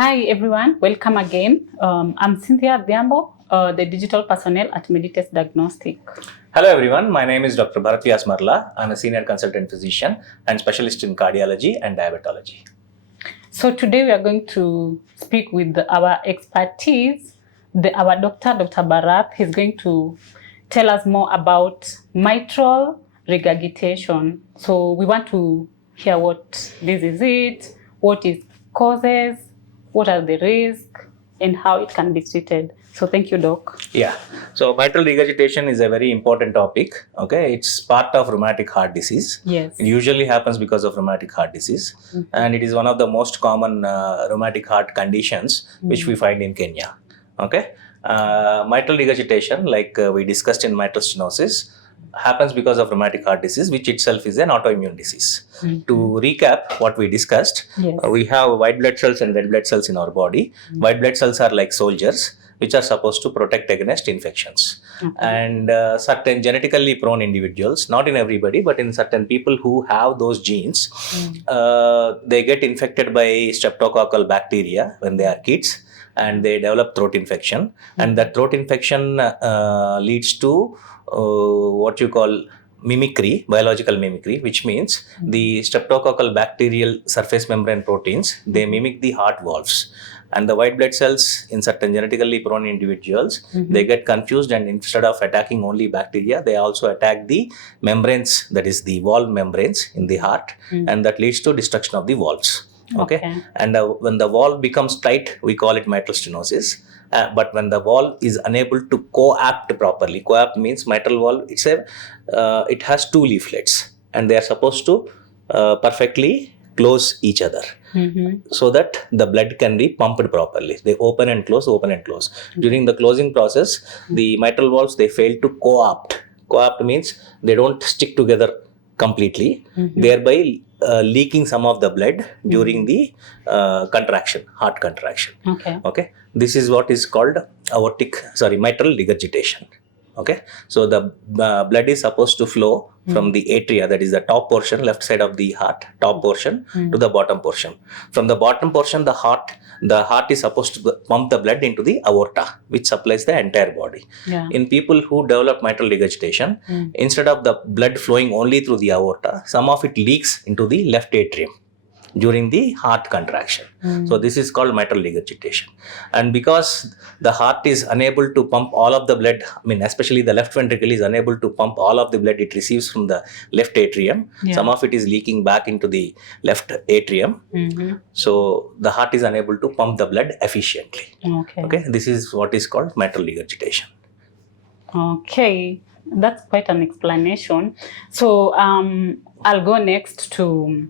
Hi everyone, welcome again. I'm Cynthia Diambo, the digital personnel at Medites Diagnostic. Hello everyone, my name is Dr. Bharati Asmarla. I'm a senior consultant physician and specialist in cardiology and diabetology. So today we are going to speak with our expertise, our doctor, Dr. Bharat. He's going to tell us more about mitral regurgitation. So we want to hear what this is it, what it causes, what are the risks, and how it can be treated. So thank you, Doc. Yeah, so mitral regurgitation is a very important topic. Okay, it's part of rheumatic heart disease. Yes. It usually happens because of rheumatic heart disease, and it is one of the most common rheumatic heart conditions which we find in Kenya. Okay, mitral regurgitation, like we discussed in mitral stenosis, happens because of rheumatic heart disease, which itself is an autoimmune disease. To recap what we discussed, Yes. We have white blood cells and red blood cells in our body. White blood cells are like soldiers which are supposed to protect against infections. And certain genetically prone individuals, not in everybody, but in certain people who have those genes, they get infected by streptococcal bacteria when they are kids, and they develop throat infection. And that throat infection leads to what you call mimicry, biological mimicry, which means the streptococcal bacterial surface membrane proteins, they mimic the heart valves. And the white blood cells in certain genetically prone individuals, they get confused, and instead of attacking only bacteria, they also attack the membranes, that is the valve membranes in the heart, and that leads to destruction of the valves. Okay. And when the valve becomes tight, we call it mitral stenosis. But when the valve is unable to coapt properly, coapt means mitral valve, it has two leaflets, and they are supposed to perfectly close each other, so that the blood can be pumped properly. They open and close, open and close. During the closing process, the mitral valves, they fail to coapt. Coapt means they don't stick together completely, thereby leaking some of the blood during the contraction, heart contraction. Okay. This is what is called mitral regurgitation. Okay, so the blood is supposed to flow from the atria, that is the top portion, left side of the heart, top portion, to the bottom portion. From the bottom portion, the heart is supposed to pump the blood into the aorta, which supplies the entire body. In people who develop mitral regurgitation, instead of the blood flowing only through the aorta, some of it leaks into the left atrium during the heart contraction. So this is called mitral regurgitation. And because the heart is unable to pump all of the blood, especially the left ventricle is unable to pump all of the blood it receives from the left atrium, some of it is leaking back into the left atrium. So the heart is unable to pump the blood efficiently. Okay, this is what is called mitral regurgitation. Okay, that's quite an explanation. So I'll go next to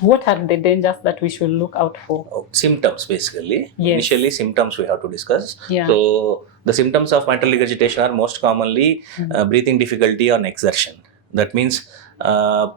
what are the dangers that we should look out for? Symptoms, basically. Yes. Initially, symptoms we have to discuss. Yeah. So the symptoms of mitral regurgitation are most commonly breathing difficulty on exertion. That means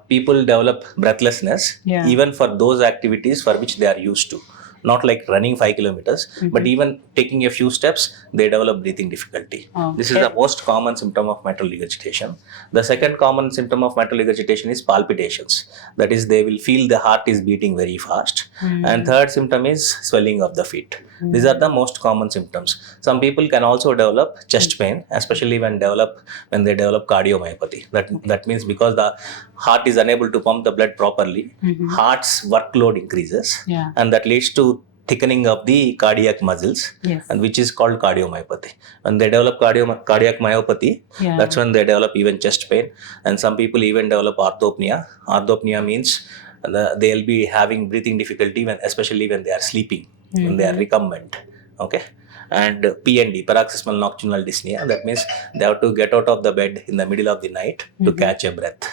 people develop breathlessness even for those activities for which they are used to. Not like running 5 kilometers, but even taking a few steps, they develop breathing difficulty. This is the most common symptom of mitral regurgitation. The second common symptom of mitral regurgitation is palpitations. That is, they will feel the heart is beating very fast. And third symptom is swelling of the feet. These are the most common symptoms. Some people can also develop chest pain, especially when they develop cardiomyopathy. That means because the heart is unable to pump the blood properly, heart's workload increases, and that leads to thickening of the cardiac muscles, and which is called cardiomyopathy. When they develop cardiac myopathy, that's when they develop even chest pain, and some people even develop orthopnea. Orthopnea means they'll be having breathing difficulty especially when they are sleeping, when they are recumbent. Okay. And PND, paroxysmal nocturnal dyspnea, that means they have to get out of the bed in the middle of the night to catch a breath.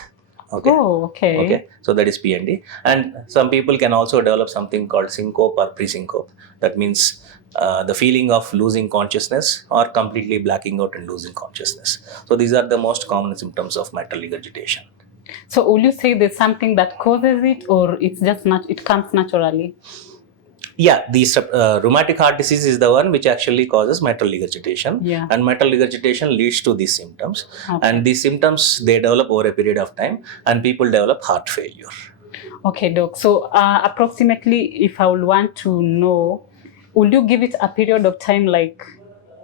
Okay. Oh, okay. Okay. So that is PND. And some people can also develop something called syncope or pre-syncope. That means the feeling of losing consciousness or completely blacking out and losing consciousness. So these are the most common symptoms of mitral regurgitation. So will you say there's something that causes it, or it's just it comes naturally? Yeah, the rheumatic heart disease is the one which actually causes mitral regurgitation. And mitral regurgitation leads to these symptoms. And these symptoms, they develop over a period of time, and people develop heart failure. Okay, doc. So approximately, if I would want to know, would you give it a period of time, like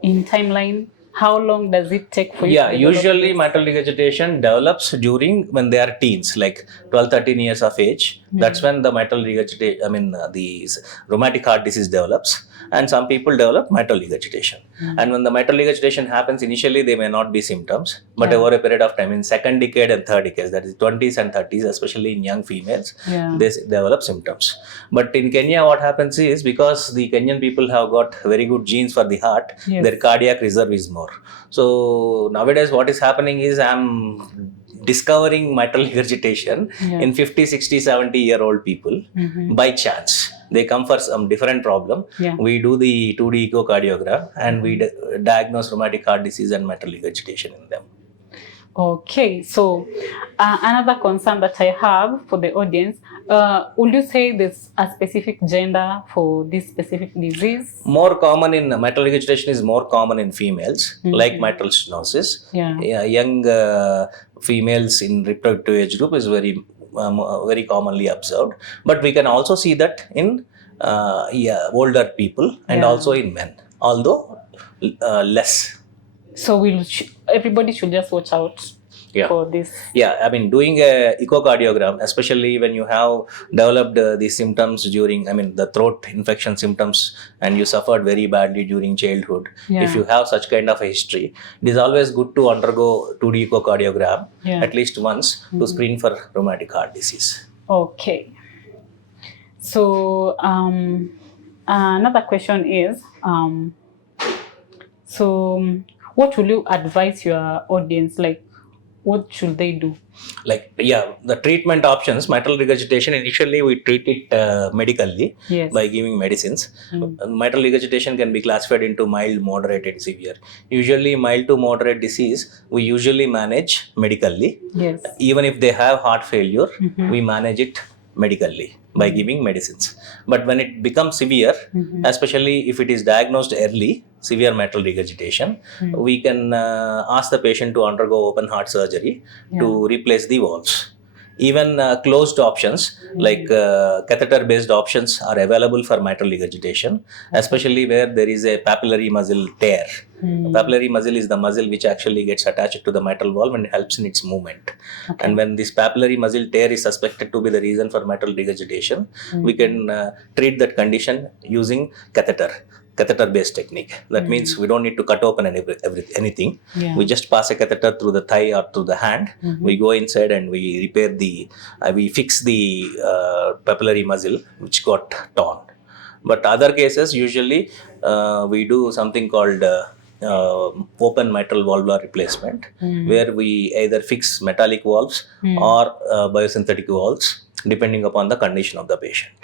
in timeline? How long does it take for you Yeah, to develop usually this? mitral regurgitation develops during when they are teens, like 12, 13 years of age. That's when the mitral regurgitation, the rheumatic heart disease develops. And some people develop mitral regurgitation. And when the mitral regurgitation happens, initially they may not be symptoms, but Yeah. over a period of time, in second decade and third decade, that is 20s and 30s, especially in young females, Yeah. they develop symptoms. But in Kenya, what happens is because the Kenyan people have got very good genes for the heart, Yes. their cardiac reserve is more. So nowadays, what is happening is I'm discovering mitral regurgitation in 50, 60, 70-year-old people by chance. They come for some different problem. Yeah. We do the 2D echocardiogram and we diagnose rheumatic heart disease and mitral regurgitation in them. Okay, so another concern that I have for the audience, would you say there's a specific gender for this specific disease? More common in mitral regurgitation is more common in females, like mitral stenosis. Yeah. Young females in reproductive age group is very commonly observed. But we can also see that in older people and Yeah. also in men, although less. So everybody should just watch out for this. Yeah, I mean, doing a echocardiogram, especially when you have developed these symptoms during, the throat infection symptoms, and you suffered very badly during childhood. Yeah. If you have such kind of a history, it is always good to undergo 2D echocardiogram at least once to screen for rheumatic heart disease. Okay. So another question is, what will you advise your audience? Like, what should they do? Like, the treatment options, mitral regurgitation, initially we treat it medically. Yes. By giving medicines. Mitral regurgitation can be classified into mild, moderate, and severe. Usually, mild to moderate disease, we usually manage medically. Yes. Even if they have heart failure, we manage it medically by giving medicines. But when it becomes severe, especially if it is diagnosed early, severe mitral regurgitation, we can ask the patient to undergo open heart surgery to replace the valves. Even closed options like catheter based options are available for mitral regurgitation, especially where there is a papillary muscle tear. Papillary muscle is the muscle which actually gets attached to the mitral valve and helps in its movement. And when this papillary muscle tear is suspected to be the reason for mitral regurgitation, we can treat that condition using catheter based technique. That means we don't need to cut open anything. We just pass a catheter through the thigh or through the hand. We go inside and we repair we fix the papillary muscle which got torn. But other cases, usually we do something called open mitral valvular replacement, where we either fix metallic valves or biosynthetic valves depending upon the condition of the patient.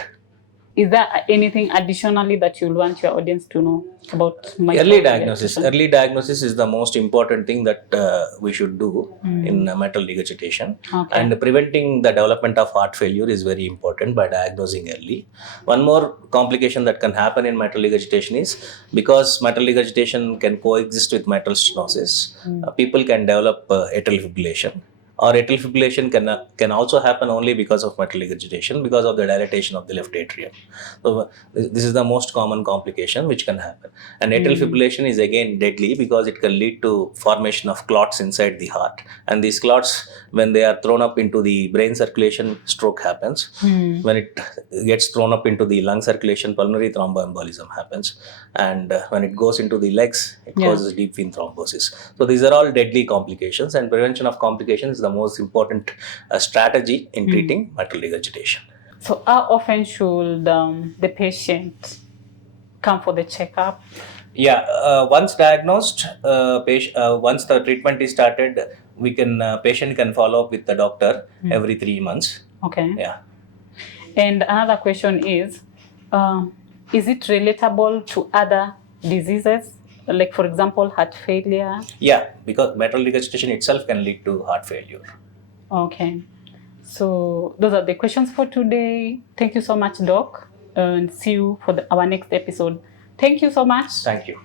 Is there anything additionally that you want your audience to know about mitral Early diagnosis? regurgitation? Early diagnosis is the most important thing that we should do in mitral regurgitation. Okay. And preventing the development of heart failure is very important by diagnosing early. One more complication that can happen in mitral regurgitation is because mitral regurgitation can coexist with mitral stenosis, people can develop atrial fibrillation. Or atrial fibrillation can also happen only because of mitral regurgitation, because of the dilatation of the left atrium. So this is the most common complication which can happen. And atrial fibrillation is again deadly because it can lead to formation of clots inside the heart. And these clots, when they are thrown up into the brain circulation, stroke happens. When it gets thrown up into the lung circulation, pulmonary thromboembolism happens. And when it goes into the legs, it causes deep vein thrombosis. So these are all deadly complications, and prevention of complications is the most important strategy in treating mitral regurgitation. So how often should the patient come for the checkup? Once diagnosed, once the treatment is started, patient can follow up with the doctor every 3 months. Okay. Yeah. And another question is it relatable to other diseases? Like, for example, heart failure? Yeah, because mitral regurgitation itself can lead to heart failure. Okay. So those are the questions for today. Thank you so much, Doc. And see you for our next episode. Thank you so much. Thank you.